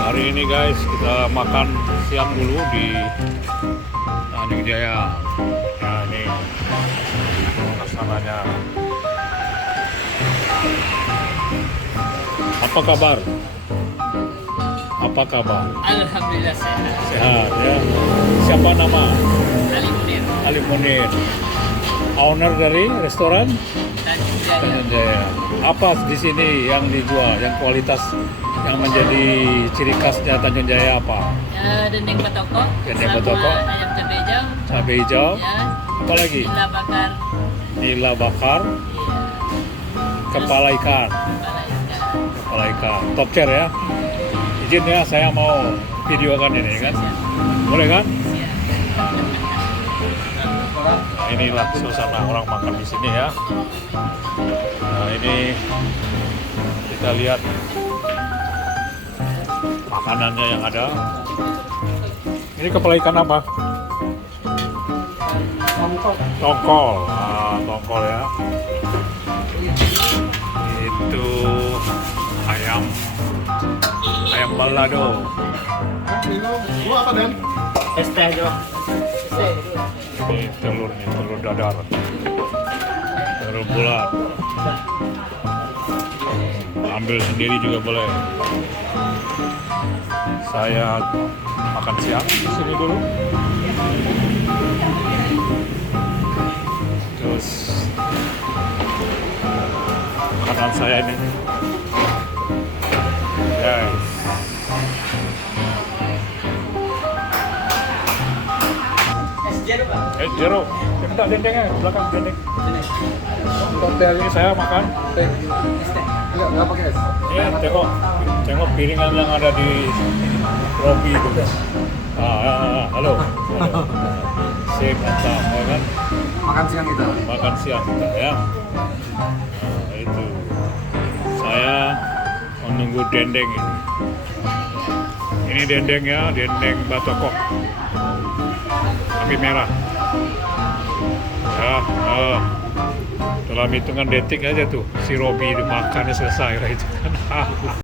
Hari ini guys kita makan siang dulu di Tanjung Jaya. Nah ini suasananya. Apa kabar? Apa kabar? Alhamdulillah sehat. Sehat ya. Siapa nama? Ali Munir, Ali Munir. Owner dari restoran Tanjung Jaya. Tanjung Jaya. Apa di sini yang dijual, yang kualitas, yang menjadi ciri khasnya Tanjung Jaya apa? Dendeng batoko, Dendeng sama batoko. ayam cabai hijau, Cabai hijau, ya, apa lagi? gila bakar, Nila bakar, iya, kepala ikan, kepala ikan. kepala ikan. Top chair ya. Izin ya, saya mau videokan ini kan. Siap, Boleh kan? siap. Nah, inilah suasana orang makan di sini ya. Nah, ini kita lihat makanannya yang ada. Ini kepala ikan apa? Tongkol. Nah, tongkol ya. Itu ayam balado. Lu apa, Den? Es teh doang. Ini telur nih, telur dadar. Telur bulat. Ambil sendiri juga boleh. Saya makan siang di sini dulu. Terus makanan saya ini. Guys. Es jeruk, Pak. Jeruk. Minta dendengnya, belakang dendeng. Ini saya makan. Es teh. Enggak pakai es. Tengok piringan yang ada di lobby itu. Halo. Sip, mantap, ya kan? Makan siang kita. Makan siang kita ya. Nah, itu. Saya menunggu dendeng ini. Ini dendengnya, dendeng batoko. Tapi merah. Ya, dalam hitungan detik aja tuh si Robi itu makannya selesai lah itu kan.